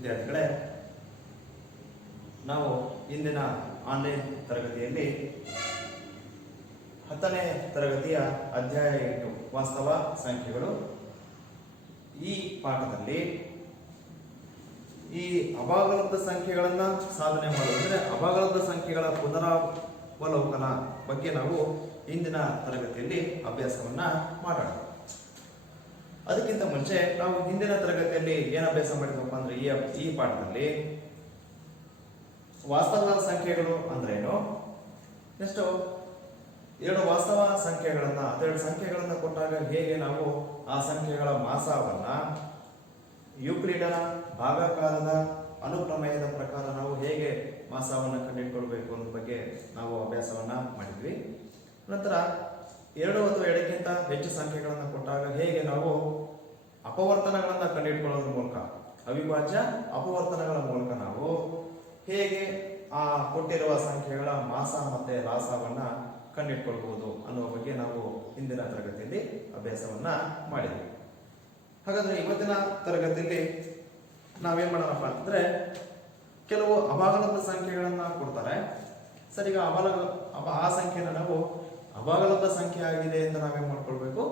ವಿದ್ಯಾರ್ಥಿಗಳೇ, ನಾವು ಇಂದಿನ ಆನ್ಲೈನ್ ತರಗತಿಯಲ್ಲಿ 10ನೇ ತರಗತಿಯ ಅಧ್ಯಾಯ 8 ವಾಸ್ತವ ಸಂಖ್ಯೆಗಳು ಈ ಪಾಠದಲ್ಲಿ ಈ ಅಭಾಗಲಬ್ಧ ಸಂಖ್ಯೆಗಳನ್ನು ಸಾಧನೆ ಮಾಡುವುದಂದ್ರೆ ಅಭಾಗಲಬ್ಧ ಸಂಖ್ಯೆಗಳ ಪುನರಾವಲೋಕನ ಬಗ್ಗೆ ನಾವು ಇಂದಿನ ತರಗತಿಯಲ್ಲಿ ಅಭ್ಯಾಸವನ್ನ ಮಾಡೋಣ. ಅದಕ್ಕಿಂತ ಮುಂಚೆ ನಾವು ಹಿಂದಿನ ತರಗತಿಯಲ್ಲಿ ಏನು ಅಭ್ಯಾಸ ಮಾಡಿದ್ವಪ್ಪ ಅಂದ್ರೆ ಈ ಪಾಠದಲ್ಲಿ ವಾಸ್ತವ ಸಂಖ್ಯೆಗಳು ಅಂದ್ರೇನು, ನೆಕ್ಸ್ಟ್ ಎರಡು ವಾಸ್ತವ ಸಂಖ್ಯೆಗಳನ್ನ ಅದೆರಡು ಸಂಖ್ಯೆಗಳನ್ನ ಕೊಟ್ಟಾಗ ಹೇಗೆ ನಾವು ಆ ಸಂಖ್ಯೆಗಳ ಮಾಸವನ್ನ ಯೂಕ್ಲಿಡನ ಭಾಗಾಕಾರದ ಅನುಪ್ರಮೇಯದ ಪ್ರಕಾರ ನಾವು ಹೇಗೆ ಮಾಸವನ್ನು ಕಂಡುಹಿಡ್ಕೊಳ್ಬೇಕು ಅನ್ನೋ ಬಗ್ಗೆ ನಾವು ಅಭ್ಯಾಸವನ್ನ ಮಾಡಿದ್ವಿ. ನಂತರ ಎರಡು ಅಥವಾ ಎರಡಕ್ಕಿಂತ ಹೆಚ್ಚು ಸಂಖ್ಯೆಗಳನ್ನು ಕೊಟ್ಟಾಗ ಹೇಗೆ ನಾವು ಅಪವರ್ತನಗಳನ್ನ ಕಂಡುಹಿಡ್ಕೊಳ್ಳೋದ್ರ ಮೂಲಕ ಅವಿಭಾಜ್ಯ ಅಪವರ್ತನಗಳ ಮೂಲಕ ನಾವು ಹೇಗೆ ಆ ಕೊಟ್ಟಿರುವ ಸಂಖ್ಯೆಗಳ ಮಾಸ ಮತ್ತೆ ಲಾಸವನ್ನ ಕಂಡುಹಿಡ್ಕೊಳ್ಬಹುದು ಅನ್ನುವ ಬಗ್ಗೆ ನಾವು ಹಿಂದಿನ ತರಗತಿಯಲ್ಲಿ ಅಭ್ಯಾಸವನ್ನ ಮಾಡಿದ್ವಿ. ಹಾಗಾದ್ರೆ ಇವತ್ತಿನ ತರಗತಿಯಲ್ಲಿ ನಾವೇನ್ ಮಾಡೋಣಪ್ಪ ಅಂತಂದ್ರೆ ಕೆಲವು ಅಭಾಗಲಬ್ಧ ಸಂಖ್ಯೆಗಳನ್ನ ಕೊಡ್ತಾರೆ. ಸರ್, ಈಗ ಆ ಸಂಖ್ಯೆನ ನಾವು ಅಭಾಗಲಬ್ಧ ಸಂಖ್ಯೆ ಆಗಿದೆ ಅಂತ ನಾವೇನ್ ಮಾಡ್ಕೊಳ್ಬೇಕು,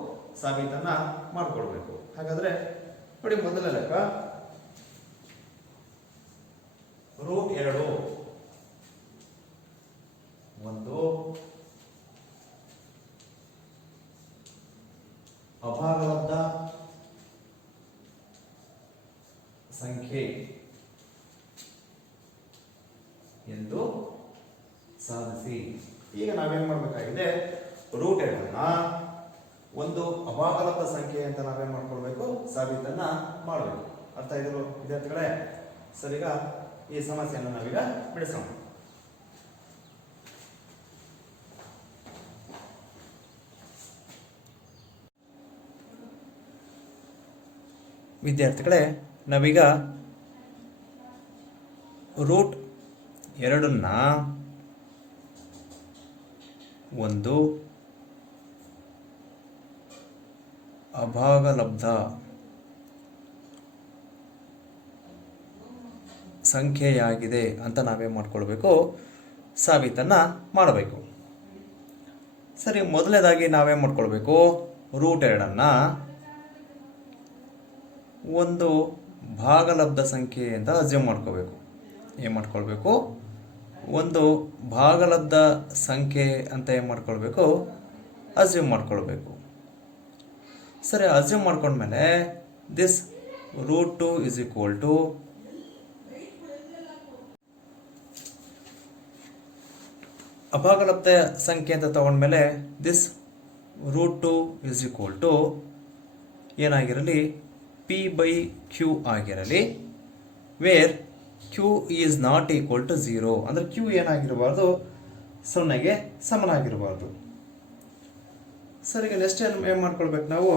ಸಾಬೀತನ್ನ ಮಾಡ್ಕೊಳ್ಬೇಕು. ಹಾಗಾದ್ರೆ ನೋಡಿ, ಮೊದಲ ಲೆಕ್ಕ √2 ಒಂದು ಅಭಾಗಲಬ್ಧ ಸಂಖ್ಯೆ ಎಂದು ಸಾಧಿಸಿ. ಈಗ ನಾವೇನ್ ಮಾಡ್ಬೇಕಾಗಿದೆ, √2 ಒಂದು ಅಭಾಗಲಬ್ಧ ಸಂಖ್ಯೆ ಅಂತ ನಾವೇನ್ ಮಾಡ್ಕೊಳ್ಬೇಕು, ಸಾಬೀತನ್ನ ಮಾಡಬೇಕು. ಅರ್ಥ ಇದ್ರು ವಿದ್ಯಾರ್ಥಿಗಳೇ? ಸರಿಗ ಈ ಸಮಸ್ಯೆಯನ್ನು ನಾವೀಗ ಬಿಡಿಸೋಣ. ವಿದ್ಯಾರ್ಥಿಗಳೇ, ನಾವೀಗ √2 ಒಂದು ಅಭಾಗಲಬ್ಧ ಸಂಖ್ಯೆಯಾಗಿದೆ ಅಂತ ನಾವೇ ಮಾಡ್ಕೊಳ್ಬೇಕು, ಸಾಬೀತನ್ನ ಮಾಡಬೇಕು. ಸರಿ, ಮೊದಲನೇದಾಗಿ ನಾವೇ ಮಾಡ್ಕೊಳ್ಬೇಕು, √2 ಒಂದು ಭಾಗಲಬ್ಧ ಸಂಖ್ಯೆ ಅಂತ ಅಸ್ಯೂಮ್ ಮಾಡ್ಕೋಬೇಕು. ಏನು ಮಾಡ್ಕೊಳ್ಬೇಕು, ಒಂದು ಭಾಗಲಬ್ಧ ಸಂಖ್ಯೆ ಅಂತ ಏನು ಮಾಡ್ಕೊಳ್ಬೇಕು, ಅಸ್ಯೂಮ್ ಮಾಡ್ಕೊಳ್ಬೇಕು. ಸರಿ, ಅಸ್ಯೂಮ್ ಮಾಡ್ಕೊಂಡ್ಮೇಲೆ ದಿಸ್ √2 ಇಸ್ ಈಕ್ವಲ್ ಟು ಅಭಾಗಲಬ್ಧ ಸಂಖ್ಯೆ ಅಂತ ತಗೊಂಡ್ಮೇಲೆ ದಿಸ್ √2 ಇಸ್ ಈಕ್ವಲ್ ಟು ಏನಾಗಿರಲಿ, p/q ಆಗಿರಲಿ, where q is not equal to 0. ಅಂದ್ರೆ q ಏನಾಗಿರಬಾರ್ದು, 0ಗೆ ಸಮನಾಗಿರಬಾರ್ದು. ಸರ್, ಈಗ ನೆಕ್ಸ್ಟ್ ಏನು ಮಾಡ್ಕೊಳ್ಬೇಕು ನಾವು,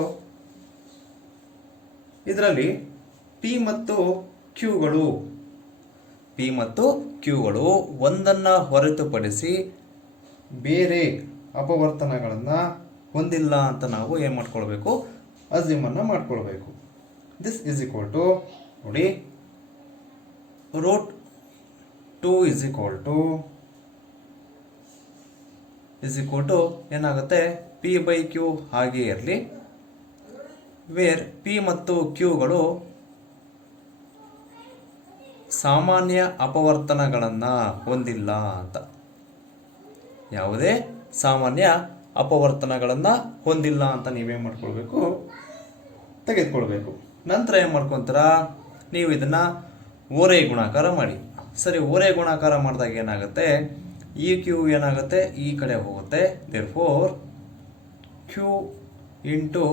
ಇದರಲ್ಲಿ p ಮತ್ತು qಗಳು ಒಂದನ್ನ ಹೊರತುಪಡಿಸಿ ಬೇರೆ ಅಪವರ್ತನಗಳನ್ನ ಹೊಂದಿಲ್ಲ ಅಂತ ನಾವು ಏನು ಮಾಡ್ಕೊಳ್ಬೇಕು, ಅಸ್ಯೂಮ್ ಅನ್ನ ಮಾಡ್ಕೊಳ್ಬೇಕು. ದಿಸ್ ಇಸ್ ಈಕ್ವಲ್ ಟು ನೋಡಿ, √2 ಇಸ್ ಈಕ್ವಲ್ ಟು ಏನಾಗುತ್ತೆ, p/q ಹಾಗೆ ಇರಲಿ, ವೇರ್ p ಮತ್ತು qಗಳು ಸಾಮಾನ್ಯ ಅಪವರ್ತನಗಳನ್ನ ಹೊಂದಿಲ್ಲ ಅಂತ. ಯಾವುದೇ ಸಾಮಾನ್ಯ ಅಪವರ್ತನಗಳನ್ನ ಹೊಂದಿಲ್ಲ ಅಂತ ನೀವೇನ್ ಮಾಡ್ಕೊಳ್ಬೇಕು, ತೆಗೆದುಕೊಳ್ಬೇಕು. ನಂತರ ಏನು ಮಾಡ್ಕೊಂತೀರ, ನೀವು ಇದನ್ನ ಓರೆ ಗುಣಾಕಾರ ಮಾಡಿ. ಸರಿ, ಓರೆ ಗುಣಾಕಾರ ಮಾಡಿದಾಗ ಏನಾಗುತ್ತೆ, ಈ q ಏನಾಗುತ್ತೆ, ಈ ಕಡೆ ಹೋಗುತ್ತೆ. Therefore q into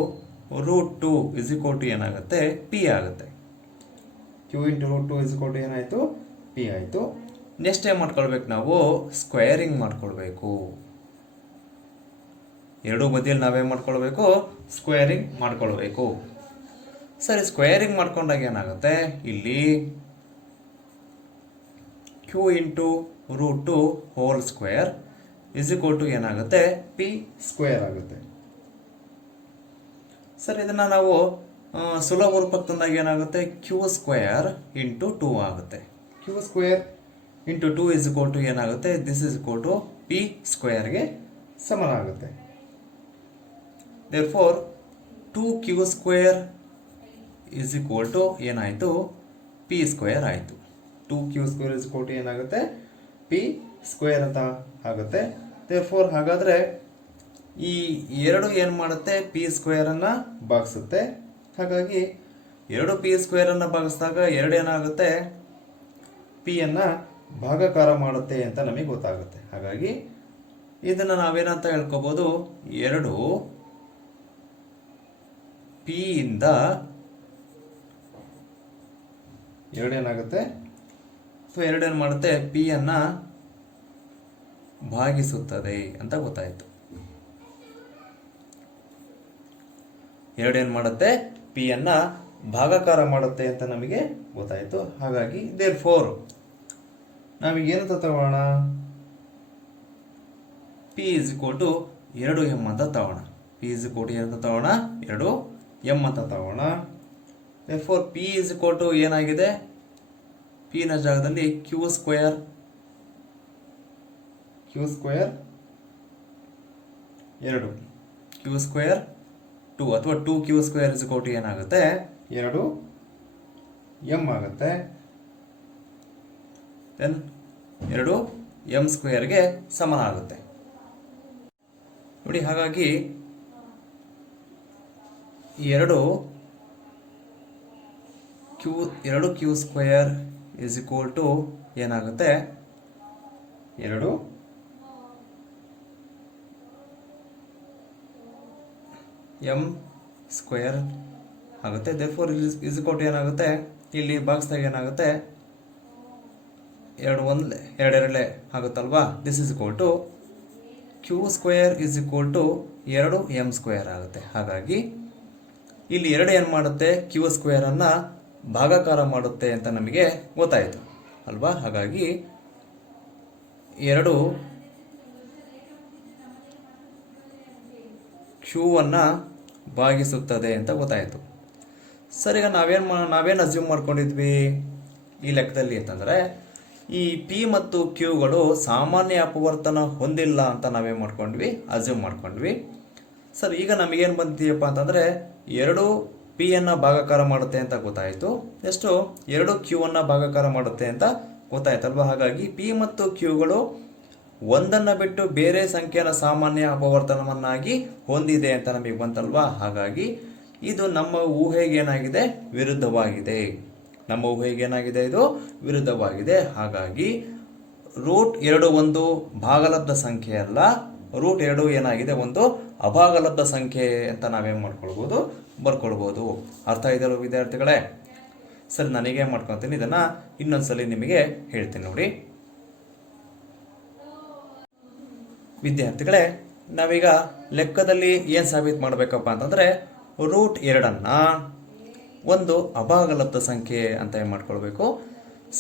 √2 is equal to ಏನಾಗುತ್ತೆ, p ಆಗುತ್ತೆ. q ಇಂಟು √2 ಇಸ್ ಈಕ್ವಲ್ ಟು ಏನಾಯ್ತು, p ಆಯ್ತು. ನೆಕ್ಸ್ಟ್ ಏನು ಮಾಡ್ಕೊಳ್ಬೇಕು, ನಾವು ಸ್ಕ್ವೇರಿಂಗ್ ಮಾಡ್ಕೊಳ್ಬೇಕು. ಎರಡೂ ಬದಿಯಲ್ಲಿ ನಾವೇನು ಮಾಡ್ಕೊಳ್ಬೇಕು, ಸ್ಕ್ವೇರಿಂಗ್ ಮಾಡ್ಕೊಳ್ಬೇಕು. ಸರಿ, ಸ್ಕ್ವೇರಿಂಗ್ ಮಾಡ್ಕೊಂಡಾಗ ಏನಾಗುತ್ತೆ, ಇಲ್ಲಿ q into √2 whole square is equal to ಏನಾಗುತ್ತೆ, p ಸ್ಕ್ವೇರ್ ಆಗುತ್ತೆ. ಸರ್, ಇದನ್ನ ನಾವು ಸುಲಭ ರೂಪಕ್ಕೆ ತಂದಾಗ ಏನಾಗುತ್ತೆ ಕ್ಯೂ ಸ್ಕ್ವೇರ್ ಇಂಟು 2 ಆಗುತ್ತೆ. Q square into 2 is equal to ಏನಾಗುತ್ತೆ, this is equal to p ಸ್ಕ್ವೇರ್ಗೆ ಸಮನಾಗುತ್ತೆ. Therefore 2q square is equal to ಏನಾಯಿತು, ಪಿ ಸ್ಕ್ವೇರ್ ಆಯಿತು. 2q square is equal to ಏನಾಗುತ್ತೆ, ಪಿ ಸ್ಕ್ವೇರ್ ಅಂತ ಆಗುತ್ತೆ. ದೇರ್ಫೋರ್ ಹಾಗಾದರೆ ಈ ಎರಡು ಏನು ಮಾಡುತ್ತೆ, ಪಿ ಸ್ಕ್ವೇರನ್ನು ಭಾಗಿಸುತ್ತೆ. ಹಾಗಾಗಿ ಎರಡು ಪಿ ಸ್ಕ್ವೇರನ್ನು ಭಾಗಿಸಿದಾಗ ಎರಡು ಏನಾಗುತ್ತೆ, ಪಿಯನ್ನು ಭಾಗಾಕಾರ ಮಾಡುತ್ತೆ ಅಂತ ನಮಗೆ ಗೊತ್ತಾಗುತ್ತೆ. ಹಾಗಾಗಿ ಇದನ್ನು ನಾವೇನಂತ ಹೇಳ್ಕೋಬೋದು, ಎರಡು ಪಿ ಇಂದ ಎರಡೇನಾಗುತ್ತೆ, ಸೊ ಎರಡೇನು ಮಾಡುತ್ತೆ, ಪಿ ಅನ್ನ ಭಾಗಿಸುತ್ತದೆ ಅಂತ ಗೊತ್ತಾಯಿತು. ಎರಡೇನು ಮಾಡುತ್ತೆ, ಪಿ ಅನ್ನ ಭಾಗಾಕಾರ ಮಾಡುತ್ತೆ ಅಂತ ನಮಗೆ ಗೊತ್ತಾಯಿತು. ಹಾಗಾಗಿ ದೇರ್ ಫೋರ್ ನಾವೀಗೇನಂತ ತಗೋಣ, P is equal to 2m ಅಂತ ತಗೋಣ. ಪಿ ಇಸ್ ಇಕ್ವಲ್ ಟು ಏನಂತ ತಗೋಣ, 2m ಅಂತ ತಗೋಣ. Therefore p is equal to ಏನಾಗಿದೆ, ಪಿ ನ ಜಾಗದಲ್ಲಿ ಕ್ಯೂ ಸ್ಕ್ವೇರ್ 2 ಕ್ಯೂ ಸ್ಕ್ವೇರ್ 2 ಅಥವಾ 2q square is equal to ಏನಾಗುತ್ತೆ, 2m ಆಗುತ್ತೆ. ದೆನ್ 2m ಸ್ಕ್ವೇರ್ಗೆ ಸಮನಾಗುತ್ತೆ ನೋಡಿ. ಹಾಗಾಗಿ ಎರಡು q square is equal to ಏನಾಗುತ್ತೆ, 2m ಸ್ಕ್ವೇರ್ ಆಗುತ್ತೆ. ದೇರ್ಫೋರ್ ಇಸ್ ಇಕ್ವಲ್ ಟು ಏನಾಗುತ್ತೆ, ಇಲ್ಲಿ ಭಾಗಿಸಿದಾಗ ಏನಾಗುತ್ತೆ, 2 2 ಆಗುತ್ತಲ್ವಾ. This is equal to q square is equal to 2m square ಆಗುತ್ತೆ. ಹಾಗಾಗಿ ಇಲ್ಲಿ 2 ಏನು ಮಾಡುತ್ತೆ, ಕ್ಯೂ ಸ್ಕ್ವೇರನ್ನು ಭಾಗಾಕಾರ ಮಾಡುತ್ತೆ ಅಂತ ನಮಗೆ ಗೊತ್ತಾಯಿತು ಅಲ್ವಾ. ಹಾಗಾಗಿ 2 ಕ್ಯೂವನ್ನು ಭಾಗಿಸುತ್ತದೆ ಅಂತ ಗೊತ್ತಾಯಿತು. ಸರ್, ಈಗ ನಾವೇನು ಅಸ್ಯೂಮ್ ಮಾಡ್ಕೊಂಡಿದ್ವಿ ಈ ಲೆಕ್ಕದಲ್ಲಿ ಅಂತಂದರೆ, ಈ ಪಿ ಮತ್ತು ಕ್ಯೂಗಳು ಸಾಮಾನ್ಯ ಅಪವರ್ತನ ಹೊಂದಿಲ್ಲ ಅಂತ ನಾವೇನು ಮಾಡ್ಕೊಂಡ್ವಿ, ಅಸ್ಯೂಮ್ ಮಾಡ್ಕೊಂಡ್ವಿ. ಸರ್, ಈಗ ನಮಗೇನು ಬಂದಿದೆಯಪ್ಪ ಅಂತಂದರೆ, 2 ಪಿಯನ್ನು ಭಾಗಾಕಾರ ಮಾಡುತ್ತೆ ಅಂತ ಗೊತ್ತಾಯಿತು. ಎಷ್ಟು, 2 ಕ್ಯೂವನ್ನು ಭಾಗಾಕಾರ ಮಾಡುತ್ತೆ ಅಂತ ಗೊತ್ತಾಯ್ತಲ್ವ. ಹಾಗಾಗಿ ಪಿ ಮತ್ತು ಕ್ಯೂಗಳು ಒಂದನ್ನು ಬಿಟ್ಟು ಬೇರೆ ಸಂಖ್ಯೆಯ ಸಾಮಾನ್ಯ ಅಪವರ್ತನವನ್ನಾಗಿ ಹೊಂದಿದೆ ಅಂತ ನಮಗೆ ಬಂತಲ್ವಾ. ಹಾಗಾಗಿ ಇದು ನಮ್ಮ ಊಹೆಗೆ ಏನಾಗಿದೆ, ವಿರುದ್ಧವಾಗಿದೆ. ನಮ್ಮ ಊಹೆಗೆ ಏನಾಗಿದೆ, ಇದು ವಿರುದ್ಧವಾಗಿದೆ. ಹಾಗಾಗಿ √2 ಒಂದು ಭಾಗಲಬ್ಧ ಸಂಖ್ಯೆ ಅಲ್ಲ, √2 ಏನಾಗಿದೆ, ಒಂದು ಅಭಾಗಲಬ್ಧ ಸಂಖ್ಯೆ ಅಂತ ನಾವೇನು ಮಾಡ್ಕೊಳ್ಬೋದು, ಬರ್ಕೊಳ್ಬೋದು. ಅರ್ಥ ಇದೆಯಲ್ಲ ವಿದ್ಯಾರ್ಥಿಗಳೇ? ಸರಿ, ನಾನೀಗೇನು ಮಾಡ್ಕೊತೀನಿ, ಇದನ್ನು ಇನ್ನೊಂದ್ಸಲಿ ನಿಮಗೆ ಹೇಳ್ತೀನಿ ನೋಡಿ. ವಿದ್ಯಾರ್ಥಿಗಳೇ, ನಾವೀಗ ಲೆಕ್ಕದಲ್ಲಿ ಏನು ಸಾಬೀತು ಮಾಡಬೇಕಪ್ಪ ಅಂತಂದರೆ, √2 ಒಂದು ಅಭಾಗಲಬ್ಧ ಸಂಖ್ಯೆ ಅಂತ ಏನು ಮಾಡ್ಕೊಳ್ಬೇಕು,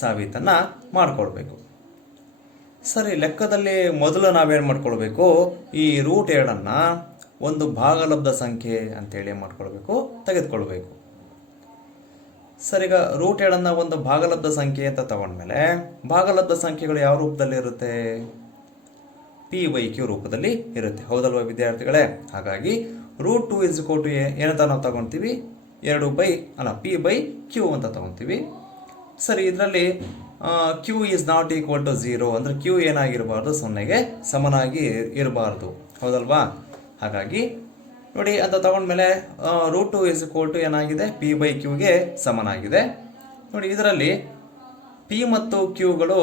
ಸಾಬೀತನ್ನು ಮಾಡ್ಕೊಳ್ಬೇಕು. ಸರಿ, ಲೆಕ್ಕದಲ್ಲಿ ಮೊದಲು ನಾವೇನು ಮಾಡ್ಕೊಳ್ಬೇಕು, ಈ √2 ಒಂದು ಭಾಗಲಬ್ಧ ಸಂಖ್ಯೆ ಅಂತೇಳಿ ಏನು ಮಾಡ್ಕೊಳ್ಬೇಕು, ತೆಗೆದುಕೊಳ್ಬೇಕು. ಸರ್, ಈಗ √2 ಒಂದು ಭಾಗಲಬ್ಧ ಸಂಖ್ಯೆ ಅಂತ ತಗೊಂಡ್ಮೇಲೆ ಭಾಗಲಬ್ಧ ಸಂಖ್ಯೆಗಳು ಯಾವ ರೂಪದಲ್ಲಿ ಇರುತ್ತೆ, p/q ರೂಪದಲ್ಲಿ ಇರುತ್ತೆ. ಹೌದಲ್ವಾ ವಿದ್ಯಾರ್ಥಿಗಳೇ? ಹಾಗಾಗಿ √2 ಇಸ್ ಇಕ್ವಲ್ ಟು ಏನಂತ ನಾವು ತಗೊಳ್ತೀವಿ, p/q ಅಂತ ತಗೊಳ್ತೀವಿ. ಸರಿ, ಇದರಲ್ಲಿ q is not equal to 0 ಅಂದರೆ q ಏನಾಗಿರಬಾರ್ದು, 0ಗೆ ಸಮನಾಗಿ ಇರಬಾರ್ದು. ಹೌದಲ್ವಾ? ಹಾಗಾಗಿ ನೋಡಿ ಅಂತ ತಗೊಂಡ್ಮೇಲೆ √2 ಇಸ್ ಇಕ್ವಲ್ ಟು ಏನಾಗಿದೆ, p/qಗೆ ಸಮನಾಗಿದೆ. ನೋಡಿ, ಇದರಲ್ಲಿ p ಮತ್ತು qಗಳು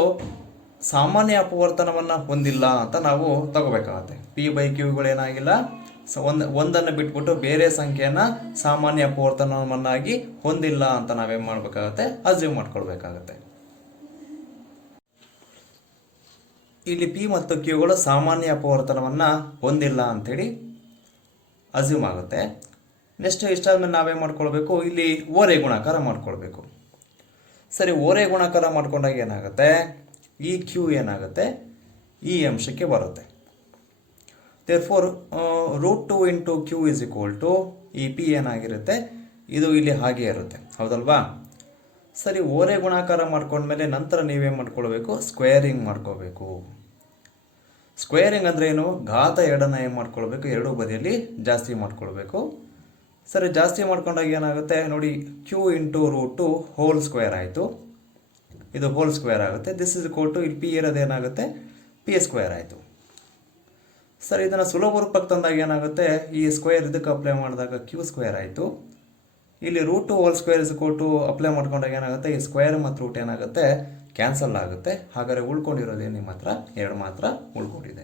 ಸಾಮಾನ್ಯ ಅಪವರ್ತನವನ್ನು ಹೊಂದಿಲ್ಲ ಅಂತ ನಾವು ತಗೋಬೇಕಾಗತ್ತೆ. p/qಗಳು ಏನಾಗಿಲ್ಲ, ಒಂದನ್ನು ಬಿಟ್ಬಿಟ್ಟು ಬೇರೆ ಸಂಖ್ಯೆಯನ್ನು ಸಾಮಾನ್ಯ ಅಪವರ್ತನವನ್ನಾಗಿ ಹೊಂದಿಲ್ಲ ಅಂತ ನಾವೇನು ಮಾಡಬೇಕಾಗತ್ತೆ, ಅಸ್ಯೂಮ್ ಮಾಡ್ಕೊಳ್ಬೇಕಾಗತ್ತೆ. ಇಲ್ಲಿ p ಮತ್ತು qಗಳು ಸಾಮಾನ್ಯ ಅಪವರ್ತನವನ್ನು ಹೊಂದಿಲ್ಲ ಅಂಥೇಳಿ ಅಸ್ಯೂಮ್ ಆಗುತ್ತೆ. ನೆಕ್ಸ್ಟ್ ಇಷ್ಟಾದ್ಮೇಲೆ ನಾವೇನು ಮಾಡ್ಕೊಳ್ಬೇಕು, ಇಲ್ಲಿ ಓರೆ ಗುಣಾಕಾರ ಮಾಡ್ಕೊಳ್ಬೇಕು. ಸರಿ, ಓರೆ ಗುಣಾಕಾರ ಮಾಡ್ಕೊಂಡಾಗ ಏನಾಗುತ್ತೆ, ಈ ಕ್ಯೂ ಏನಾಗುತ್ತೆ, ಈ ಅಂಶಕ್ಕೆ ಬರುತ್ತೆ. Therefore √2 into q is equal to ಈ ಪಿ ಏನಾಗಿರುತ್ತೆ, ಇದು ಇಲ್ಲಿ ಹಾಗೆ ಇರುತ್ತೆ, ಹೌದಲ್ವಾ? ಸರಿ, ಓರೆ ಗುಣಾಕಾರ ಮಾಡ್ಕೊಂಡ್ಮೇಲೆ ನಂತರ ನೀವೇನು ಮಾಡ್ಕೊಳ್ಬೇಕು? ಸ್ಕ್ವೇರಿಂಗ್ ಮಾಡ್ಕೋಬೇಕು. ಸ್ಕ್ವೇರಿಂಗ್ ಅಂದರೆ ಏನು? ಘಾತ ಎರಡನ್ನು ಏನು ಮಾಡ್ಕೊಳ್ಬೇಕು? ಎರಡೂ ಬದಿಯಲ್ಲಿ ಜಾಸ್ತಿ ಮಾಡ್ಕೊಳ್ಬೇಕು. ಸರಿ, ಜಾಸ್ತಿ ಮಾಡ್ಕೊಂಡಾಗ ಏನಾಗುತ್ತೆ ನೋಡಿ, q into root whole square ಆಯಿತು. ಇದು ಹೋಲ್ ಸ್ಕ್ವೇರ್ ಆಗುತ್ತೆ. ದಿಸ್ ಇಸ್ ಕೋಟು ಇಲ್ಲಿ ಪಿ ಇರೋದು ಏನಾಗುತ್ತೆ? ಪಿ ಸ್ಕ್ವೇರ್ ಆಯಿತು. ಸರಿ, ಇದನ್ನು ಸುಲಭ ರೂಪಕ್ಕೆ ತಂದಾಗ ಏನಾಗುತ್ತೆ? ಈ ಸ್ಕ್ವೇರ್ ಇದಕ್ಕೆ ಅಪ್ಲೈ ಮಾಡಿದಾಗ ಕ್ಯೂ ಸ್ಕ್ವೇರ್ ಆಯಿತು. ಇಲ್ಲಿ ರೂಟು ಹೋಲ್ ಸ್ಕ್ವೇರ್ ಇಸ್ ಕೋಟು ಅಪ್ಲೈ ಮಾಡ್ಕೊಂಡಾಗ ಏನಾಗುತ್ತೆ? ಈ ಸ್ಕ್ವೇರ್ ಮತ್ತು ರೂಟ್ ಏನಾಗುತ್ತೆ? ಕ್ಯಾನ್ಸಲ್ ಆಗುತ್ತೆ. ಹಾಗಾದರೆ ಉಳ್ಕೊಂಡಿರೋದು ನಿಮ್ಮ ಹತ್ರ ಎರಡು ಮಾತ್ರ ಉಳ್ಕೊಂಡಿದೆ.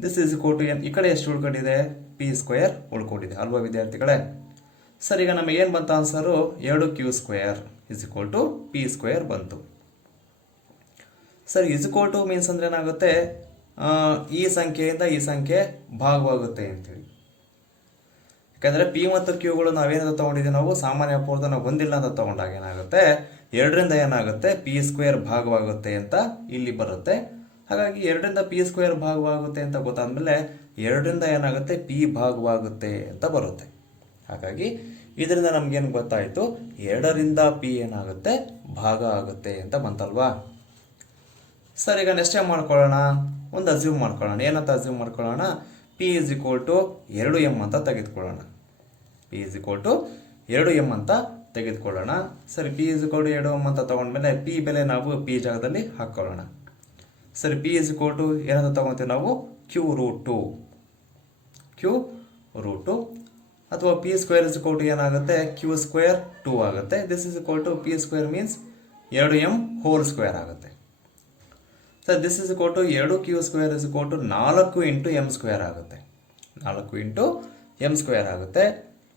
ದಿಸ್ ಇಸ್ ಕೋಟು ಏನು, ಈ ಕಡೆ ಎಷ್ಟು ಉಳ್ಕೊಂಡಿದೆ? ಪಿ ಸ್ಕ್ವೇರ್ ಉಳ್ಕೊಂಡಿದೆ ಅಲ್ವಾ ವಿದ್ಯಾರ್ಥಿಗಳೇ? ಸರ್, ಈಗ ನಮಗೆ ಏನು ಬಂತು answer? 2q square is equal to p square ಬಂತು. Sir, is equal to means ಅಂದರೆ ಏನಾಗುತ್ತೆ? ಈ ಸಂಖ್ಯೆಯಿಂದ ಈ ಸಂಖ್ಯೆ ಭಾಗವಾಗುತ್ತೆ ಅಂತೇಳಿ. ಯಾಕಂದರೆ ಪಿ ಮತ್ತು ಕ್ಯೂಗಳು ನಾವೇನಂತ ತೊಗೊಂಡಿದ್ದೀವಿ? ನಾವು ಸಾಮಾನ್ಯ ಅಪವರ್ತನ ಹೊಂದಿಲ್ಲ ಅಂತ ತೊಗೊಂಡಾಗ ಏನಾಗುತ್ತೆ? 2ರಿಂದ ಏನಾಗುತ್ತೆ? ಪಿ ಸ್ಕ್ವೇರ್ ಭಾಗವಾಗುತ್ತೆ ಅಂತ ಇಲ್ಲಿ ಬರುತ್ತೆ. ಹಾಗಾಗಿ 2ರಿಂದ ಪಿ ಸ್ಕ್ವೇರ್ ಭಾಗವಾಗುತ್ತೆ ಅಂತ ಗೊತ್ತಾದ್ಮೇಲೆ 2ರಿಂದ ಏನಾಗುತ್ತೆ? ಪಿ ಭಾಗವಾಗುತ್ತೆ ಅಂತ ಬರುತ್ತೆ. ಹಾಗಾಗಿ ಇದರಿಂದ ನಮಗೇನು ಗೊತ್ತಾಯಿತು? 2ರಿಂದ ಪಿ ಏನಾಗುತ್ತೆ? ಭಾಗ ಆಗುತ್ತೆ ಅಂತ ಬಂತಲ್ವಾ? ಸರ್, ಈಗ ನೆಕ್ಸ್ಟ್ ಏನು ಮಾಡ್ಕೊಳ್ಳೋಣ? ಒಂದು ಅಸ್ಯೂಮ್ ಮಾಡ್ಕೊಳ್ಳೋಣ. ಏನಂತ ಅಸ್ಯೂಮ್ ಮಾಡ್ಕೊಳ್ಳೋಣ? P is equal to 2m ಅಂತ ತೆಗೆದುಕೊಳ್ಳೋಣ. P is equal to 2m ಅಂತ ತೆಗೆದುಕೊಳ್ಳೋಣ. ಸರಿ, P is equal to 2m ಅಂತ ತೊಗೊಂಡ್ಮೇಲೆ ಪಿ ಬೆಲೆ ನಾವು ಪಿ ಜಾಗದಲ್ಲಿ ಹಾಕ್ಕೊಳ್ಳೋಣ. ಸರಿ, ಪಿ ಇಸ್ ಈಕ್ವಲ್ ಟು ಏನಂತ ತೊಗೊತೀವಿ ನಾವು? ಕ್ಯೂ ರೂಟು ಅಥವಾ p square is equal to ಏನಾಗುತ್ತೆ? ಕ್ಯೂ ಸ್ಕ್ವೇರ್ 2 ಆಗುತ್ತೆ. This is equal to p square means 2m whole square ಆಗುತ್ತೆ. Sir, this is equal to 2q square is equal to 4 into m square ಆಗುತ್ತೆ. 4 into m square ಆಗುತ್ತೆ.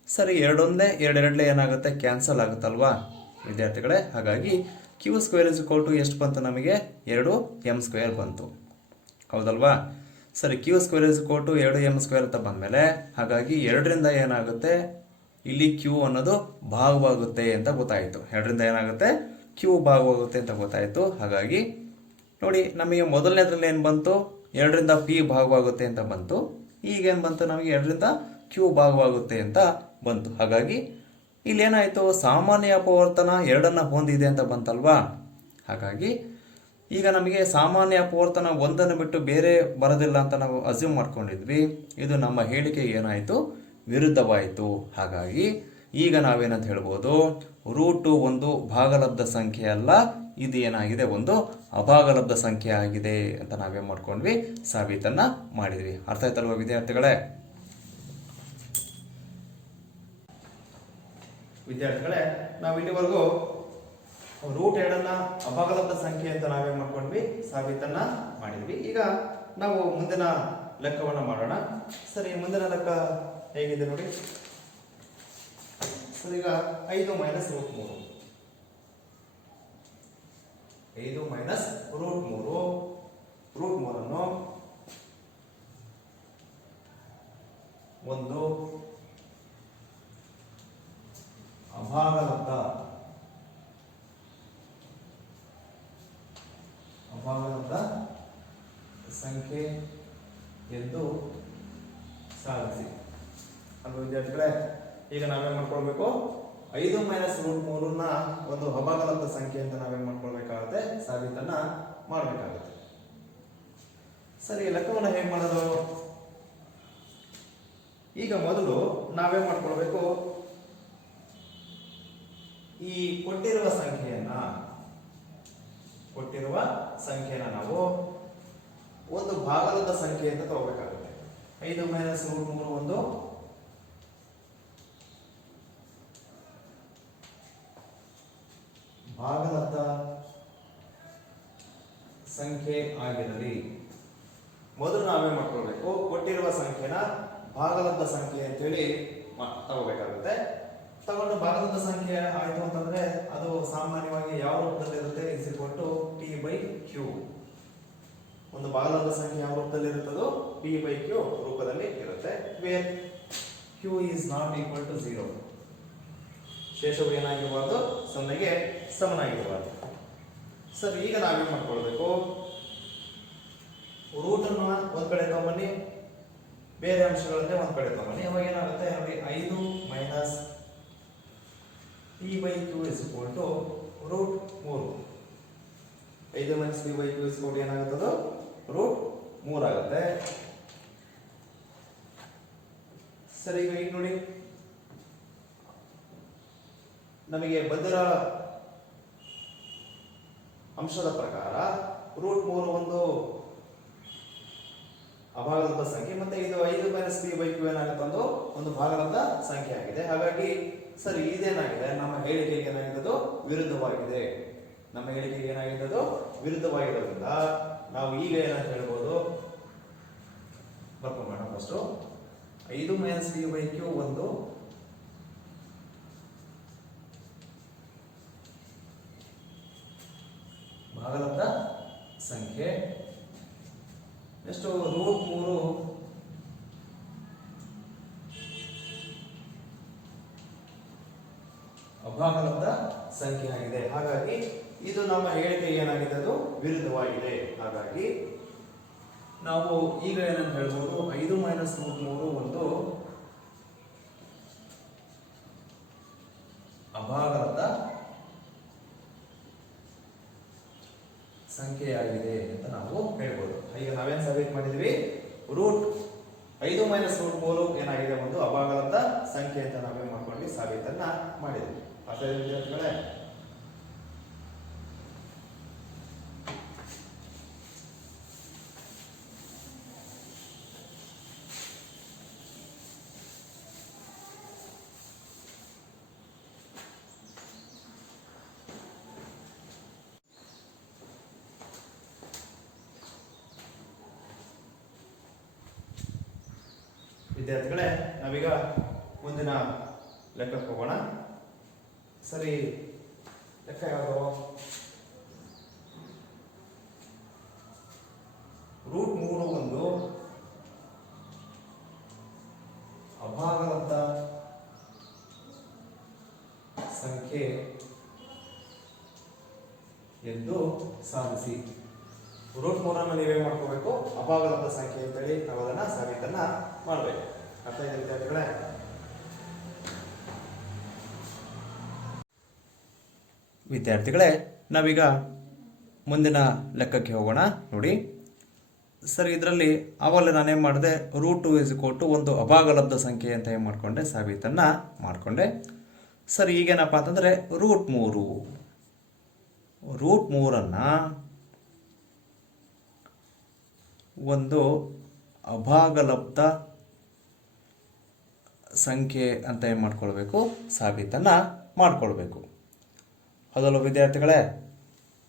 ಸರಿ, ಎರಡೇ ಏನಾಗುತ್ತೆ? Cancel ಆಗುತ್ತಲ್ವಾ ವಿದ್ಯಾರ್ಥಿಗಳೇ? ಹಾಗಾಗಿ q square is equal to ಎಷ್ಟು ಬಂತು ನಮಗೆ? 2m ಸ್ಕ್ವೇರ್ ಬಂತು, ಹೌದಲ್ವಾ? ಸರಿ, q square is equal to 2m square ಅಂತ ಬಂದಮೇಲೆ ಹಾಗಾಗಿ 2ರಿಂದ ಏನಾಗುತ್ತೆ? ಇಲ್ಲಿ ಕ್ಯೂ ಅನ್ನೋದು ಭಾಗವಾಗುತ್ತೆ ಅಂತ ಗೊತ್ತಾಯಿತು. 2ರಿಂದ ಏನಾಗುತ್ತೆ? ಕ್ಯೂ ಭಾಗವಾಗುತ್ತೆ ಅಂತ ಗೊತ್ತಾಯಿತು. ಹಾಗಾಗಿ ನೋಡಿ, ನಮಗೆ ಮೊದಲನೇದ್ರಲ್ಲಿ ಏನು ಬಂತು? 2ರಿಂದ ಪಿ ಭಾಗವಾಗುತ್ತೆ ಅಂತ ಬಂತು. ಈಗೇನು ಬಂತು? ನಮಗೆ 2ರಿಂದ ಕ್ಯೂ ಭಾಗವಾಗುತ್ತೆ ಅಂತ ಬಂತು. ಹಾಗಾಗಿ ಇಲ್ಲೇನಾಯಿತು? ಸಾಮಾನ್ಯ ಅಪವರ್ತನ 2ನ್ನು ಹೊಂದಿದೆ ಅಂತ ಬಂತಲ್ವಾ? ಹಾಗಾಗಿ ಈಗ ನಮಗೆ ಸಾಮಾನ್ಯ ಅಪವರ್ತನ 1ನ್ನು ಬಿಟ್ಟು ಬೇರೆ ಬರೋದಿಲ್ಲ ಅಂತ ನಾವು ಅಸ್ಯೂಮ್ ಮಾಡ್ಕೊಂಡಿದ್ವಿ. ಇದು ನಮ್ಮ ಹೇಳಿಕೆಗೆ ಏನಾಯಿತು? ವಿರುದ್ಧವಾಯಿತು. ಹಾಗಾಗಿ ಈಗ ನಾವೇನಂತ ಹೇಳ್ಬೋದು? ರೂಟು ಒಂದು ಭಾಗಲಬ್ಧ ಸಂಖ್ಯೆ ಅಲ್ಲ, ಇದು ಏನಾಗಿದೆ? ಒಂದು ಅಭಾಗಲಬ್ಧ ಸಂಖ್ಯೆ ಆಗಿದೆ ಅಂತ ನಾವೇನು ಮಾಡ್ಕೊಂಡ್ವಿ? ಸಾಬೀತನ್ನು ಮಾಡಿದ್ವಿ. ಅರ್ಥ ಆಯ್ತಲ್ವ ವಿದ್ಯಾರ್ಥಿಗಳೇ? ನಾವು ಇಲ್ಲಿವರೆಗೂ ರೂಟ್ 2ನ್ನ ಅಭಾಗಲಬ್ಧ ಸಂಖ್ಯೆ ಅಂತ ನಾವೇನು ಮಾಡ್ಕೊಂಡ್ವಿ? ಸಾಬೀತನ್ನ ಮಾಡಿದ್ವಿ. ಈಗ ನಾವು ಮುಂದಿನ ಲೆಕ್ಕವನ್ನು ಮಾಡೋಣ. ಸರಿ, ಮುಂದಿನ ಲೆಕ್ಕ ಹೇಗಿದೆ ನೋಡಿ. ಸರಿ, ಈಗ 5 minus root 3. 5 minus root 3. Root 3ನ್ನು ಒಂದು ಅಭಾಗಲಬ್ಧ ಸಂಖ್ಯೆ ಎಂದು ಸಾಧಿಸಿ ಅಲ್ವಾ ವಿದ್ಯಾರ್ಥಿಗಳೇ? ಈಗ ನಾವೇನ್ ಮಾಡ್ಕೊಳ್ಬೇಕು? 5 ಮೈನಸ್ ರೂಟ್ 3ನ್ನ ಒಂದು ಅಭಾಗಲಬ್ಧ ಸಂಖ್ಯೆ ಅಂತ ನಾವೇನ್ ಮಾಡ್ಕೊಳ್ಬೇಕಾಗುತ್ತೆ? ಸಾಬೀತನ್ನ ಮಾಡಬೇಕಾಗುತ್ತೆ. ಸರಿ, ಲೆಕ್ಕವನ್ನು ಹೇಗೆ ಮಾಡೋದು? ಈಗ ಮೊದಲು ನಾವೇನ್ ಮಾಡ್ಕೊಳ್ಬೇಕು? ಈ ಕೊಟ್ಟಿರುವ ಸಂಖ್ಯೆಯನ್ನ ನಾವು ಒಂದು ಭಾಗಲಬ್ಧ ಸಂಖ್ಯೆ ಅಂತ ತಗೋಬೇಕಾಗುತ್ತೆ. 5 ಮೈನಸ್ ರೂಟ್ 3 ಒಂದು ಭಾಗಲಬ್ಧ ಸಂಖ್ಯೆ ಆಗಿರಲಿ. ಮೊದಲು ನಾವೇ ಮಾಡ್ಕೊಳ್ಬೇಕು? ಕೊಟ್ಟಿರುವ ಸಂಖ್ಯೆನ ಭಾಗಲಬ್ಧ ಸಂಖ್ಯೆ ಅಂತೇಳಿ ತಗೋಬೇಕಾಗುತ್ತೆ. ತಗೊಂಡು ಭಾಗಲಬ್ಧ ಸಂಖ್ಯೆ ಆಯಿತು ಅಂತಂದ್ರೆ ಅದು ಸಾಮಾನ್ಯವಾಗಿ ಯಾವ ರೂಪದಲ್ಲಿ ಇರುತ್ತೆ? Is equal to p by q. ಒಂದು ಭಾಗಲಬ್ಧ ಸಂಖ್ಯೆ ಯಾವ ರೂಪದಲ್ಲಿ ಇರುತ್ತದೋ ಪಿ ಬೈ ಕ್ಯೂ ರೂಪದಲ್ಲಿ ಇರುತ್ತೆ. Where q is not equal to 0. ಶೇಷವು ಏನಾಗಿರಬಾರ್ದು? 0ಗೆ ಸಮನಾಗಿರಬಾರ್ದು. ಸರ್, ಈಗ ನಾವೇನ್ ಮಾಡ್ಕೊಳ್ಬೇಕು? ರೂಟ್ ಅನ್ನು ಒಂದ್ ಕಡೆ ತಗೊಂಬನ್ನಿ, ಬೇರೆ ಅಂಶಗಳನ್ನೇ ಒಂದ್ ಕಡೆ ತಗೊಂಬನ್ನಿ. ಅವಾಗ ಏನಾಗುತ್ತೆ ನೋಡಿ? 5 minus p/q is equal to root 3. 5 minus p/q is equal to ಏನಾಗುತ್ತದು ರೂಟ್ 3 ಆಗುತ್ತೆ. ಸರಿ, ಈಗ ನೋಡಿ ನಮಗೆ ಬಂದಿರೋ ಅಂಶದ ಪ್ರಕಾರ ರೂಟ್ 3 ಒಂದು ಅಭಾಗಲಬ್ಧ ಸಂಖ್ಯೆ, ಮತ್ತೆ ಇದು 5 ಮೈನಸ್ p/q ಏನಾಗುತ್ತೆ ಒಂದು ಭಾಗಲಬ್ಧ ಸಂಖ್ಯೆ ಆಗಿದೆ. ಹಾಗಾಗಿ ಸರಿ, ಇದೇನಾಗಿದೆ ನಮ್ಮ ಹೇಳಿಕೆಗೆ ಏನಾಗಿದ್ದು ವಿರುದ್ಧವಾಗಿದೆ. ನಮ್ಮ ಹೇಳಿಕೆಗೆ ಏನಾಗಿದ್ದು ವಿರುದ್ಧವಾಗಿರೋದ್ರಿಂದ ನಾವು ಈಗ ಏನಂತ ಹೇಳ್ಬೋದು, ಬರ್ಕೊಂಬೋಣ ಫಸ್ಟ್. 5 ಮೈನಸ್ p/q ಒಂದು ಭಾಗಲಬ್ಧ ಸಂಖ್ಯೆ. ಎಷ್ಟು ರೂಟ್ 3 ಅಭಾಗಲಬ್ಧ ಸಂಖ್ಯೆ ಆಗಿದೆ. ಹಾಗಾಗಿ ಇದು ನಮ್ಮ ಹೇಳಿಕೆ ಏನಾಗಿದೆ ಅದು ವಿರುದ್ಧವಾಗಿದೆ. ಹಾಗಾಗಿ ನಾವು ಈಗ ಏನಂತ ಹೇಳ್ಬೋದು, 5 ಮೈನಸ್ ರೂಟ್ 3 ಒಂದು ಅಭಾಗಲಬ್ಧ ಸಂಖ್ಯೆಯಾಗಿದೆ ಅಂತ ನಾವು ಹೇಳ್ಬೋದು. ಈಗ ನಾವೇನ್ ಸಾಬೀತು ಮಾಡಿದ್ವಿ, ರೂಟ್ 5 ಮೈನಸ್ ರೂಟ್ 3 ಏನಾಗಿದೆ ಒಂದು ಅಭಾಗಲಬ್ಧ ಸಂಖ್ಯೆ ಅಂತ ನಾವೇನ್ ಮಾಡ್ಕೊಂಡ್ವಿ, ಸಾಬೀತನ್ನ ಮಾಡಿದ್ವಿ. ಅರ್ಥ ಇದೆ ವಿದ್ಯಾರ್ಥಿಗಳೇ? ವಿದ್ಯಾರ್ಥಿಗಳೇ, ನಾವೀಗ ಮುಂದಿನ ಲೆಕ್ಕಕ್ಕೆ ಹೋಗೋಣ. ಸರಿ, ಲೆಕ್ಕ ಯಾವುದು? ರೂಟ್ 3 ಒಂದು ಅಭಾಗಲಬ್ಧ ಸಂಖ್ಯೆ ಎಂದು ಸಾಧಿಸಿ. ರೂಟ್ 3 ನೀವೇ ಮಾಡ್ಕೋಬೇಕು, ಅಭಾಗಲಬ್ಧ ಸಂಖ್ಯೆ ಅಂತೇಳಿ ನಾವು ಅದನ್ನ ಸಾಬೀತನ್ನ ಮಾಡಬೇಕು. ಅರ್ಥ ಇದೆ ವಿದ್ಯಾರ್ಥಿಗಳೇ? ವಿದ್ಯಾರ್ಥಿಗಳೇ, ನಾವೀಗ ಮುಂದಿನ ಲೆಕ್ಕಕ್ಕೆ ಹೋಗೋಣ. ನೋಡಿ ಸರಿ, ಇದರಲ್ಲಿ ಅವಾಗ ನಾನೇನು ಮಾಡಿದೆ, ರೂಟ್ 2 ಇಸ್ ಈಕ್ವಲ್ ಟು ಒಂದು ಅಭಾಗಲಬ್ಧ ಸಂಖ್ಯೆ ಅಂತ ಏನು ಮಾಡಿಕೊಂಡೆ, ಸಾಬೀತನ್ನ ಮಾಡಿಕೊಂಡೆ. ಸರಿ, ಈಗೇನಪ್ಪ ಅಂತಂದರೆ ರೂಟ್ 3 ಒಂದು ಅಭಾಗಲಬ್ಧ ಸಂಖ್ಯೆ ಅಂತ ಏನು ಮಾಡ್ಕೊಳ್ಬೇಕು, ಸಾಬೀತನ್ನ ಮಾಡ್ಕೊಳ್ಬೇಕು. ಅದಲ್ಲ ವಿದ್ಯಾರ್ಥಿಗಳೇ?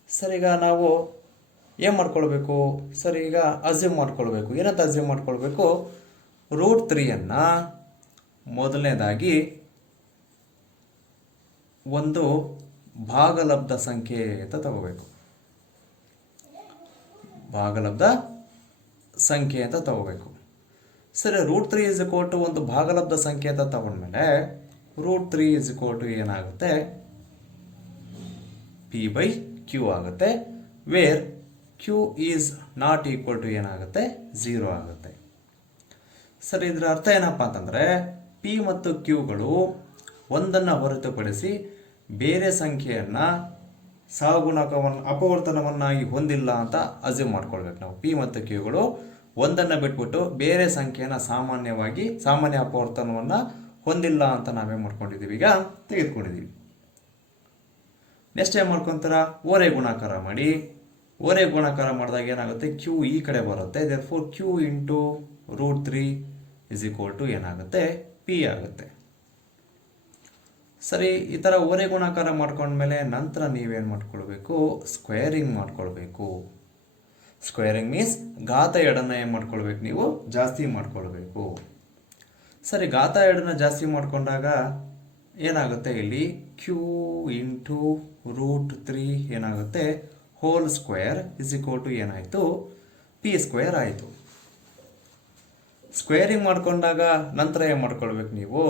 ಸರಿ, ಈಗ ನಾವು ಏನು ಮಾಡ್ಕೊಳ್ಬೇಕು, ಸರಿ ಈಗ ಅಸ್ಯೂಮ್ ಮಾಡ್ಕೊಳ್ಬೇಕು. ಏನಂತ ಅಸ್ಯೂಮ್ ಮಾಡ್ಕೊಳ್ಬೇಕು, ರೂಟ್ 3 ಮೊದಲನೇದಾಗಿ ಒಂದು ಭಾಗಲಬ್ಧ ಸಂಖ್ಯೆ ಅಂತ ತಗೋಬೇಕು. ಭಾಗಲಬ್ಧ ಸಂಖ್ಯೆ ಅಂತ ತಗೋಬೇಕು. ಸರಿ, ರೂಟ್ 3 ಇಸ್ ಈಕ್ವಲ್ ಟು ಒಂದು ಭಾಗಲಬ್ಧ ಸಂಖ್ಯೆ ಅಂತ ತಗೊಂಡ್ಮೇಲೆ ರೂಟ್ 3 ಇಸ್ ಈಕ್ವಲ್ ಟು ಏನಾಗುತ್ತೆ, p/q ಆಗುತ್ತೆ. Where q is not equal to ಏನಾಗುತ್ತೆ, 0 ಆಗುತ್ತೆ. ಸರಿ, ಇದರ ಅರ್ಥ ಏನಪ್ಪ ಅಂತಂದರೆ p ಮತ್ತು qಗಳು ಒಂದನ್ನು ಹೊರತುಪಡಿಸಿ ಬೇರೆ ಸಂಖ್ಯೆಯನ್ನು ಸಹಗುಣಕವನ್ನು ಅಪವರ್ತನವನ್ನಾಗಿ ಹೊಂದಿಲ್ಲ ಅಂತ ಅಸ್ಯೂಮ್ ಮಾಡ್ಕೊಳ್ಬೇಕು ನಾವು. p ಮತ್ತು qಗಳು ಒಂದನ್ನು ಬಿಟ್ಬಿಟ್ಟು ಬೇರೆ ಸಂಖ್ಯೆಯನ್ನು ಸಾಮಾನ್ಯ ಅಪವರ್ತನವನ್ನು ಹೊಂದಿಲ್ಲ ಅಂತ ನಾವೇನು ಮಾಡ್ಕೊಂಡಿದ್ದೀವಿ, ಈಗ ತೆಗೆದುಕೊಂಡಿದ್ದೀವಿ. ನೆಕ್ಸ್ಟ್ ಏನು ಮಾಡ್ಕೊತಾರ, ಓರೆ ಗುಣಾಕಾರ ಮಾಡಿ. ಓರೆ ಗುಣಾಕಾರ ಮಾಡಿದಾಗ ಏನಾಗುತ್ತೆ, q ಈ ಕಡೆ ಬರುತ್ತೆ. Therefore q into root 3 is equal to ಏನಾಗುತ್ತೆ, p ಆಗುತ್ತೆ. ಸರಿ, ಈ ಥರ ಓರೆ ಗುಣಾಕಾರ ಮಾಡ್ಕೊಂಡ್ಮೇಲೆ ನಂತರ ನೀವೇನು ಮಾಡ್ಕೊಳ್ಬೇಕು, ಸ್ಕ್ವೇರಿಂಗ್ ಮಾಡ್ಕೊಳ್ಬೇಕು. ಸ್ಕ್ವೇರಿಂಗ್ ಮೀನ್ಸ್ ಘಾತ 2 ಏನು ಮಾಡ್ಕೊಳ್ಬೇಕು, ನೀವು ಜಾಸ್ತಿ ಮಾಡ್ಕೊಳ್ಬೇಕು. ಸರಿ, ಘಾತ 2 ಜಾಸ್ತಿ ಮಾಡ್ಕೊಂಡಾಗ ಏನಾಗುತ್ತೆ, ಇಲ್ಲಿ q ಇಂಟು ರೂಟ್ 3 ಏನಾಗುತ್ತೆ, whole square is equal to ಏನಾಯಿತು, p ಸ್ಕ್ವೇರ್ ಆಯಿತು. ಸ್ಕ್ವೇರಿಂಗ್ ಮಾಡ್ಕೊಂಡಾಗ ನಂತರ ಏನು ಮಾಡ್ಕೊಳ್ಬೇಕು, ನೀವು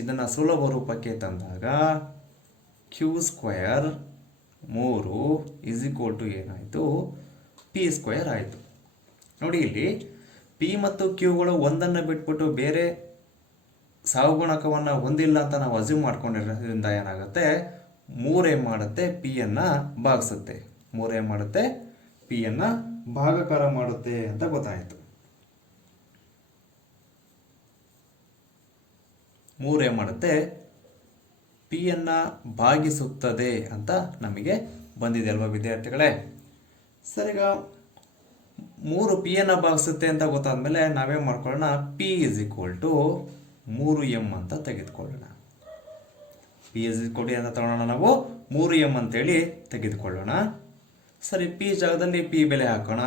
ಇದನ್ನು ಸುಲಭ ರೂಪಕ್ಕೆ ತಂದಾಗ q square 3 is equal to ಏನಾಯಿತು, p ಸ್ಕ್ವೇರ್ ಆಯಿತು. ನೋಡಿ, ಇಲ್ಲಿ p ಮತ್ತು qಗಳು ಒಂದನ್ನು ಬಿಟ್ಬಿಟ್ಟು ಬೇರೆ ಸಹಗುಣಕವನ್ನು ಹೊಂದಿಲ್ಲ ಅಂತ ನಾವು ಅಸ್ಯೂಮ್ ಮಾಡ್ಕೊಂಡಿರೋದ್ರಿಂದ ಏನಾಗುತ್ತೆ, 3 ಏನು ಮಾಡುತ್ತೆ, ಪಿಯನ್ನು ಭಾಗಿಸುತ್ತೆ. 3 ಏನು ಮಾಡುತ್ತೆ, ಪಿಯನ್ನು ಭಾಗಾಕಾರ ಮಾಡುತ್ತೆ ಅಂತ ಗೊತ್ತಾಯಿತು. 3 ಏನು ಮಾಡುತ್ತೆ, ಪಿಯನ್ನು ಭಾಗಿಸುತ್ತದೆ ಅಂತ ನಮಗೆ ಬಂದಿದೆ ಅಲ್ವಾ ವಿದ್ಯಾರ್ಥಿಗಳೇ. ಸರಿಗ 3 ಪಿಯನ್ನು ಭಾಗಿಸುತ್ತೆ ಅಂತ ಗೊತ್ತಾದ್ಮೇಲೆ ನಾವೇನು ಮಾಡ್ಕೊಳ್ಳೋಣ, P is equal to 3m ಅಂತ ತೆಗೆದುಕೊಳ್ಳೋಣ. ಪಿ ಇಸ್ ಈಕ್ವಲ್ ಟು ಅಂತ ತಗೊಳ್ಳೋಣ, ನಾವು 3m ಅಂತೇಳಿ ತೆಗೆದುಕೊಳ್ಳೋಣ. ಸರಿ, ಪಿ ಜಾಗದಲ್ಲಿ ಪಿ ಬೆಲೆ ಹಾಕೋಣ.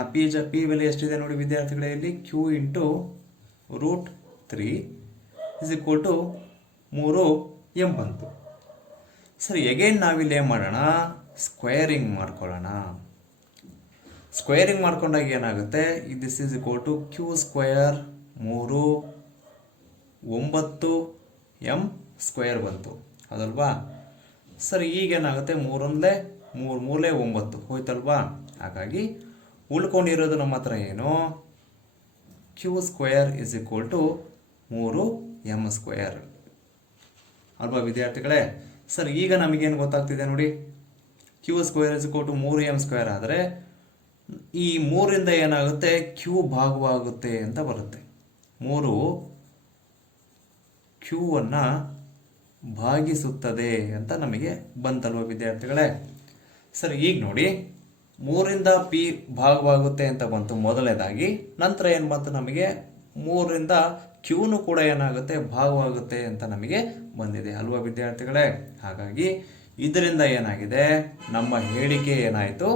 ಪಿ ಬೆಲೆ ಎಷ್ಟಿದೆ ನೋಡಿ ವಿದ್ಯಾರ್ಥಿಗಳೇ, ಇಲ್ಲಿ q into √3 is equal to 3m ಬಂತು. ಸರಿ, ಎಗೈನ್ ನಾವಿಲ್ಲಿ ಏನು ಮಾಡೋಣ, ಸ್ಕ್ವೇರಿಂಗ್ ಮಾಡ್ಕೊಳ್ಳೋಣ. ಸ್ಕ್ವೇರಿಂಗ್ ಮಾಡ್ಕೊಂಡಾಗ ಏನಾಗುತ್ತೆ, this is equal to q square 3 9m square ಬಂತು, ಅದಲ್ವಾ. ಸರಿ, ಈಗೇನಾಗುತ್ತೆ, 3 9 ಹೋಯ್ತಲ್ವಾ. ಹಾಗಾಗಿ ಉಳ್ಕೊಂಡಿರೋದು ನಮ್ಮ ಹತ್ರ ಏನು, q square is equal to 3m square ಅಲ್ವಾ ವಿದ್ಯಾರ್ಥಿಗಳೇ. ಸರಿ, ಈಗ ನಮಗೇನು ಗೊತ್ತಾಗ್ತಿದೆ ನೋಡಿ, q square is equal to 3m square ಆದರೆ ಈ 3ರಿಂದ ಏನಾಗುತ್ತೆ, q ಭಾಗವಾಗುತ್ತೆ ಅಂತ ಬರುತ್ತೆ. 3 q-ವನ್ನು ಭಾಗಿಸುತ್ತದೆ ಅಂತ ನಮಗೆ ಬಂತಲ್ವ ವಿದ್ಯಾರ್ಥಿಗಳೇ. ಸರಿ, ಈಗ ನೋಡಿ 3ರಿಂದ ಪಿ ಭಾಗವಾಗುತ್ತೆ ಅಂತ ಬಂತು ಮೊದಲನೇದಾಗಿ. ನಂತರ ಏನು ಬಂತು, ನಮಗೆ 3ರಿಂದ ಕ್ಯೂನು ಕೂಡ ಏನಾಗುತ್ತೆ, ಭಾಗವಾಗುತ್ತೆ ಅಂತ ನಮಗೆ ಬಂದಿದೆ ಅಲ್ವಾ ವಿದ್ಯಾರ್ಥಿಗಳೇ. ಹಾಗಾಗಿ ಇದರಿಂದ ಏನಾಗಿದೆ, ನಮ್ಮ ಹೇಳಿಕೆ ಏನಾಯಿತು,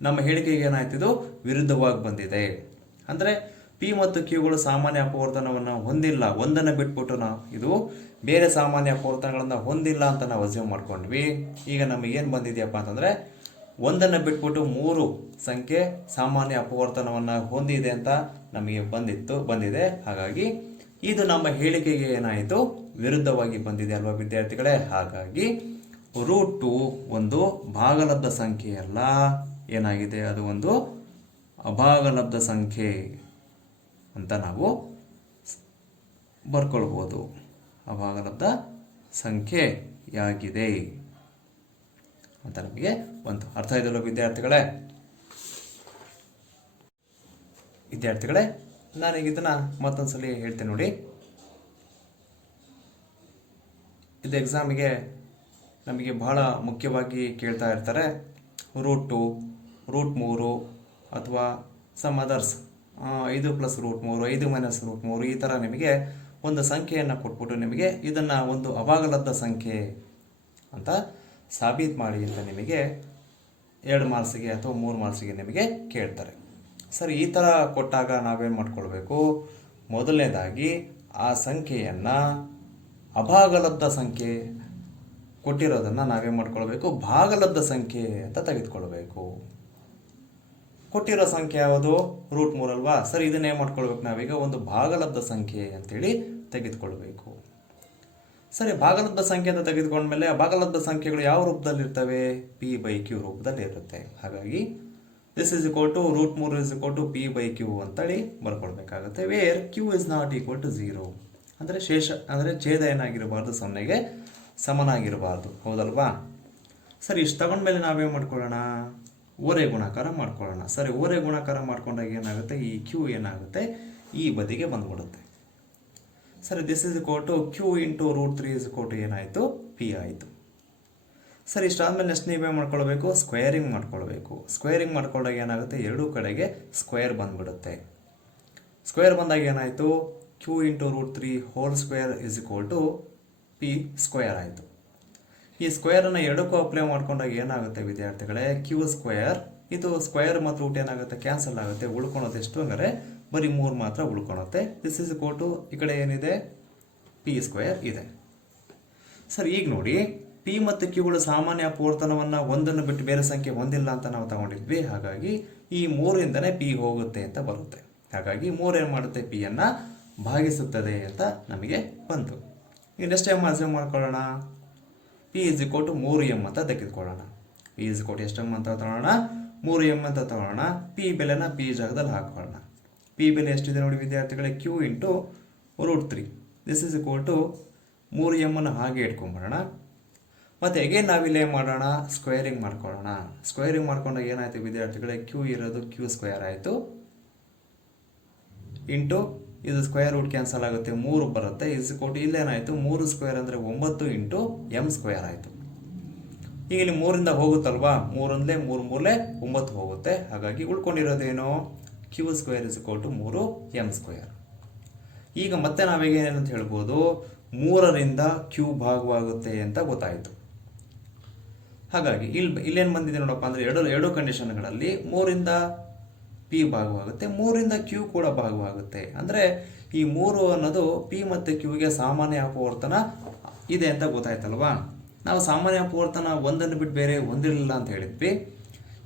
ನಮ್ಮ ಹೇಳಿಕೆಗೆ ಏನಾಯ್ತು, ಇದು ವಿರುದ್ಧವಾಗಿ ಬಂದಿದೆ. ಅಂದರೆ ಪಿ ಮತ್ತು ಕ್ಯೂಗಳು ಸಾಮಾನ್ಯ ಅಪವರ್ತನವನ್ನು ಹೊಂದಿಲ್ಲ, ಒಂದನ್ನು ಬಿಟ್ಬಿಟ್ಟು ನಾವು ಇದು ಬೇರೆ ಸಾಮಾನ್ಯ ಅಪವರ್ತನಗಳನ್ನು ಹೊಂದಿಲ್ಲ ಅಂತ ನಾವು ಅಸ್ಯೂಮ್ ಮಾಡ್ಕೊಂಡ್ವಿ. ಈಗ ನಮಗೇನು ಬಂದಿದೆಯಪ್ಪ ಅಂತಂದರೆ, ಒಂದನ್ನು ಬಿಟ್ಬಿಟ್ಟು 3 ಸಂಖ್ಯೆ ಸಾಮಾನ್ಯ ಅಪವರ್ತನವನ್ನು ಹೊಂದಿದೆ ಅಂತ ನಮಗೆ ಬಂದಿದೆ. ಹಾಗಾಗಿ ಇದು ನಮ್ಮ ಹೇಳಿಕೆಗೆ ಏನಾಯಿತು, ವಿರುದ್ಧವಾಗಿ ಬಂದಿದೆ ಅಲ್ವಾ ವಿದ್ಯಾರ್ಥಿಗಳೇ. ಹಾಗಾಗಿ √2 ಒಂದು ಭಾಗಲಬ್ಧ ಸಂಖ್ಯೆ ಅಲ್ಲ, ಏನಾಗಿದೆ, ಅದು ಒಂದು ಅಭಾಗಲಬ್ಧ ಸಂಖ್ಯೆ ಅಂತ ನಾವು ಬರ್ಕೊಳ್ಬೋದು. ಅಭಾಗಲಬ್ಧ ಸಂಖ್ಯೆಯಾಗಿದೆ ಅಂತ ನಮಗೆ ಒಂದು ಅರ್ಥ ಇದೆಯಲ್ಲ ವಿದ್ಯಾರ್ಥಿಗಳೇ. ನಾನೀಗ ಇದನ್ನು ಮತ್ತೊಂದ್ಸಲಿ ಹೇಳ್ತೇನೆ ನೋಡಿ. ಇದು ಎಕ್ಸಾಮಿಗೆ ನಮಗೆ ಬಹಳ ಮುಖ್ಯವಾಗಿ ಕೇಳ್ತಾ ಇರ್ತಾರೆ. √2, √3 ಅಥವಾ ಸಮ್ ಅದರ್ಸ್, 5 + √3, 5 - √3 ಈ ಥರ ನಿಮಗೆ ಒಂದು ಸಂಖ್ಯೆಯನ್ನು ಕೊಟ್ಬಿಟ್ಟು ನಿಮಗೆ ಇದನ್ನು ಒಂದು ಅಭಾಗಲಬ್ಧ ಸಂಖ್ಯೆ ಅಂತ ಸಾಬೀತು ಮಾಡಿ ಅಂತ ನಿಮಗೆ 2 ಮಾರ್ಕ್ಸಿಗೆ ಅಥವಾ 3 ಮಾರ್ಕ್ಸಿಗೆ ನಿಮಗೆ ಕೇಳ್ತಾರೆ. ಸರಿ, ಈ ಥರ ಕೊಟ್ಟಾಗ ನಾವೇನು ಮಾಡ್ಕೊಳ್ಬೇಕು, ಮೊದಲನೇದಾಗಿ ಆ ಸಂಖ್ಯೆಯನ್ನು ಅಭಾಗಲಬ್ಧ ಸಂಖ್ಯೆ ಕೊಟ್ಟಿರೋದನ್ನು ನಾವೇನು ಮಾಡ್ಕೊಳ್ಬೇಕು, ಭಾಗಲಬ್ಧ ಸಂಖ್ಯೆ ಅಂತ ತೆಗೆದುಕೊಳ್ಬೇಕು. ಕೊಟ್ಟಿರೋ ಸಂಖ್ಯೆ ಯಾವುದು, √3 ಅಲ್ವಾ. ಸರಿ, ಇದನ್ನೇ ಮಾಡ್ಕೊಳ್ಬೇಕು ನಾವೀಗ ಒಂದು ಭಾಗಲಬ್ಧ ಸಂಖ್ಯೆ ಅಂತೇಳಿ ತೆಗೆದುಕೊಳ್ಬೇಕು. ಸರಿ, ಭಾಗಲಬ್ಧ ಸಂಖ್ಯೆ ಅಂತ ತೆಗೆದುಕೊಂಡ್ಮೇಲೆ ಆ ಭಾಗಲಬ್ಧ ಸಂಖ್ಯೆಗಳು ಯಾವ ರೂಪದಲ್ಲಿರ್ತವೆ, p/q ರೂಪದಲ್ಲಿ ಇರುತ್ತೆ. ಹಾಗಾಗಿ this is equal to √3 is equal to p/q ಅಂತೇಳಿ ಬರ್ಕೊಳ್ಬೇಕಾಗುತ್ತೆ. Where q is not equal to 0 ಅಂದರೆ ಛೇದ ಏನಾಗಿರಬಾರ್ದು, 0ಗೆ ಸಮನಾಗಿರಬಾರ್ದು, ಹೌದಲ್ವಾ. ಸರಿ, ಇಷ್ಟು ತಗೊಂಡ್ಮೇಲೆ ನಾವೇನು ಮಾಡ್ಕೊಳ್ಳೋಣ, ಓರೆ ಗುಣಾಕಾರ ಮಾಡ್ಕೊಳ್ಳೋಣ. ಸರಿ, ಓರೆ ಗುಣಾಕಾರ ಮಾಡ್ಕೊಂಡಾಗ ಏನಾಗುತ್ತೆ, ಈ q ಏನಾಗುತ್ತೆ, ಈ ಬದಿಗೆ ಬಂದ್ಬಿಡುತ್ತೆ. ಸರಿ, this is equal to q into √3 is equal to ಏನಾಯಿತು, p ಆಯಿತು. ಸರಿ, ಇಷ್ಟಾದ್ಮೇಲೆ ನೆಕ್ಸ್ಟ್ ನೀವೇನು ಮಾಡ್ಕೊಳ್ಬೇಕು, ಸ್ಕ್ವೇರಿಂಗ್ ಮಾಡ್ಕೊಳ್ಬೇಕು. ಸ್ಕ್ವೇರಿಂಗ್ ಮಾಡ್ಕೊಂಡಾಗ ಏನಾಗುತ್ತೆ, ಎರಡೂ ಕಡೆಗೆ ಸ್ಕ್ವೇರ್ ಬಂದ್ಬಿಡುತ್ತೆ. ಸ್ಕ್ವೇರ್ ಬಂದಾಗ ಏನಾಯಿತು, q into √3 whole square is equal to p square ಆಯಿತು. ಈ ಸ್ಕ್ವೇರನ್ನು ಎರಡಕ್ಕೂ ಅಪ್ಲೈ ಮಾಡ್ಕೊಂಡಾಗ ಏನಾಗುತ್ತೆ ವಿದ್ಯಾರ್ಥಿಗಳೇ, q ಸ್ಕ್ವೇರ್, ಇದು ಸ್ಕ್ವೇರ್ ಮತ್ತು ರೂಟ್ ಏನಾಗುತ್ತೆ, ಕ್ಯಾನ್ಸಲ್ ಆಗುತ್ತೆ. ಉಳ್ಕೊಳೋದು ಎಷ್ಟು ಅಂದರೆ ಬರೀ 3 ಮಾತ್ರ ಉಳ್ಕೊಳುತ್ತೆ. ದಿಸ್ ಇಸ್ ಈಕ್ವಲ್ ಟು ಈ ಕಡೆ ಏನಿದೆ, p ಸ್ಕ್ವೇರ್ ಇದೆ. ಸರಿ, ಈಗ ನೋಡಿ, p ಮತ್ತು q ಸಾಮಾನ್ಯ ಅಪವರ್ತನವನ್ನು ಒಂದನ್ನು ಬಿಟ್ಟು ಬೇರೆ ಸಂಖ್ಯೆ ಹೊಂದಿಲ್ಲ ಅಂತ ನಾವು ತಗೊಂಡಿದ್ವಿ. ಹಾಗಾಗಿ ಈ 3ರಿಂದನೇ p ಹೋಗುತ್ತೆ ಅಂತ ಬರುತ್ತೆ. ಹಾಗಾಗಿ 3 ಏನು ಮಾಡುತ್ತೆ, p-ಯನ್ನು ಭಾಗಿಸುತ್ತದೆ ಅಂತ ನಮಗೆ ಬಂತು. ಈಗ ನೆಕ್ಸ್ಟ್ ಟೈಮ್ ಅಸ್ಯೂಮ್ ಮಾಡ್ಕೊಳ್ಳೋಣ, p is equal to 3m ಅಂತ ತೆಗೆದುಕೊಳ್ಳೋಣ. p ಇಸ್ ಈಕ್ವಲ್ ಟು ಎಷ್ಟು ಅಂತ ತಗೊಳ್ಳೋಣ, 3m ಅಂತ ತಗೊಳ್ಳೋಣ. p ಬೆಲೆನ p ಜಾಗದಲ್ಲಿ ಹಾಕೊಳ್ಳೋಣ. p ಬೆಲೆ ಎಷ್ಟಿದೆ ನೋಡಿ ವಿದ್ಯಾರ್ಥಿಗಳೇ, q into √3 this is equal to 3m ಅನ್ನು ಹಾಗೆ ಇಟ್ಕೊಂಡ್ಬಿಡೋಣ. ಮತ್ತು ಅಗೇನ್ ನಾವಿಲ್ಲಿ ಏನು ಮಾಡೋಣ, ಸ್ಕ್ವೇರಿಂಗ್ ಮಾಡ್ಕೊಳ್ಳೋಣ. ಸ್ಕ್ವೇರಿಂಗ್ ಮಾಡ್ಕೊಂಡಾಗ ಏನಾಯಿತು ವಿದ್ಯಾರ್ಥಿಗಳೇ, ಕ್ಯೂ ಇರೋದು ಕ್ಯೂ ಸ್ಕ್ವೇರ್ ಆಯಿತು ಇಂಟು ಇದು ಸ್ಕ್ವೇರ್ ರೂಟ್ ಕ್ಯಾನ್ಸಲ್ ಆಗುತ್ತೆ, 3 ಬರುತ್ತೆ. ಇಲ್ಲೇನಾಯಿತು, 3 ಸ್ಕ್ವೇರ್ ಅಂದರೆ 9 ಇಂಟು m ಸ್ಕ್ವೇರ್ ಆಯಿತು. ಈಗ ಇಲ್ಲಿ 3ರಿಂದ ಹೋಗುತ್ತಲ್ವಾ, 3 3 ಮೂರಲೆ 9 ಹೋಗುತ್ತೆ. ಹಾಗಾಗಿ ಉಳ್ಕೊಂಡಿರೋದೇನು, q square is equal to 3m square. ಈಗ ಮತ್ತೆ ನಾವೇನೇನಂತ ಹೇಳ್ಬೋದು, 3ರಿಂದ ಕ್ಯೂ ಭಾಗವಾಗುತ್ತೆ ಅಂತ ಗೊತ್ತಾಯಿತು. ಹಾಗಾಗಿ ಇಲ್ಲೇನು ಬಂದಿದೆ ನೋಡಪ್ಪ ಅಂದರೆ, ಎರಡು ಕಂಡೀಷನ್ಗಳಲ್ಲಿ 3ರಿಂದ ಪಿ ಭಾಗವಾಗುತ್ತೆ, 3ರಿಂದ ಕ್ಯೂ ಕೂಡ ಭಾಗವಾಗುತ್ತೆ. ಅಂದರೆ ಈ 3 ಅನ್ನೋದು ಪಿ ಮತ್ತು ಕ್ಯೂಗೆ ಸಾಮಾನ್ಯ ಅಪವರ್ತನ ಇದೆ ಅಂತ ಗೊತ್ತಾಯ್ತಲ್ವಾ. ನಾವು ಸಾಮಾನ್ಯ ಅಪವರ್ತನ ಒಂದನ್ನು ಬಿಟ್ಟು ಬೇರೆ ಹೊಂದಿರಲಿಲ್ಲ ಅಂತ ಹೇಳಿದ್ವಿ.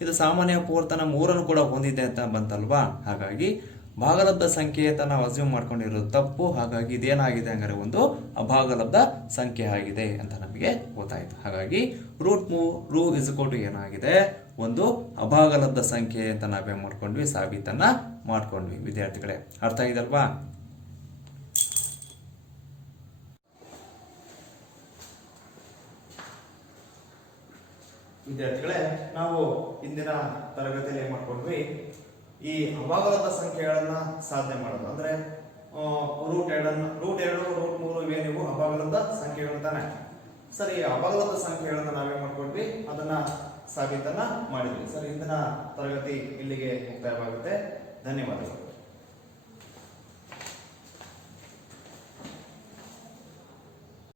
ಇದು ಸಾಮಾನ್ಯ ಅಪವರ್ತನ 3 ಕೂಡ ಹೊಂದಿದೆ ಅಂತ ಬಂತಲ್ವಾ. ಹಾಗಾಗಿ ಭಾಗಲಬ್ಧ ಸಂಖ್ಯೆ ಅಂತ ನಾವು ಅಸ್ಯೂಮ್ ಮಾಡ್ಕೊಂಡಿರೋದು ತಪ್ಪು. ಹಾಗಾಗಿ ಇದೇನಾಗಿದೆ ಹಂಗಾರೆ, ಒಂದು ಅಭಾಗಲಬ್ಧ ಸಂಖ್ಯೆ ಆಗಿದೆ ಅಂತ ನಮಗೆ ಗೊತ್ತಾಯಿತು. ಹಾಗಾಗಿ √3 ಇಸ್ ಈಕ್ವಲ್ ಟು ಏನಾಗಿದೆ, ಒಂದು ಅಭಾಗಲಬ್ಧ ಸಂಖ್ಯೆ ಅಂತ ನಾವೇನು ಮಾಡ್ಕೊಂಡ್ವಿ, ಸಾಬೀತನ್ನ ಮಾಡ್ಕೊಂಡ್ವಿ. ವಿದ್ಯಾರ್ಥಿಗಳೇ ಅರ್ಥ ಆಗಿದಲ್ವಾ. ವಿದ್ಯಾರ್ಥಿಗಳೇ, ನಾವು ಇಂದಿನ ತರಗತಿಯಲ್ಲಿ ಏನು ಮಾಡ್ಕೊಂಡ್ವಿ, ಈ ಅಭಾಗಲಬ್ಧ ಸಂಖ್ಯೆಗಳನ್ನ ಸಾಧನೆ ಮಾಡೋದು ಅಂದ್ರೆ √2 √3 ಇವೇನಿವು ಅಭಾಗಲಬ್ಧ ಸಂಖ್ಯೆಗಳು ತಾನೆ. ಸರಿ, ಅಭಾಗಲಬ್ಧ ಸಂಖ್ಯೆಗಳನ್ನ ನಾವೇನ್ ಮಾಡ್ಕೊಂಡ್ವಿ, ಅದನ್ನ ಸಾಬೀತನ್ನ ಮಾಡಿದ್ವಿ. ಸರಿ, ಇಂದಿನ ತರಗತಿ ಇಲ್ಲಿಗೆ ಮುಕ್ತಾಯವಾಗುತ್ತೆ. ಧನ್ಯವಾದಗಳು.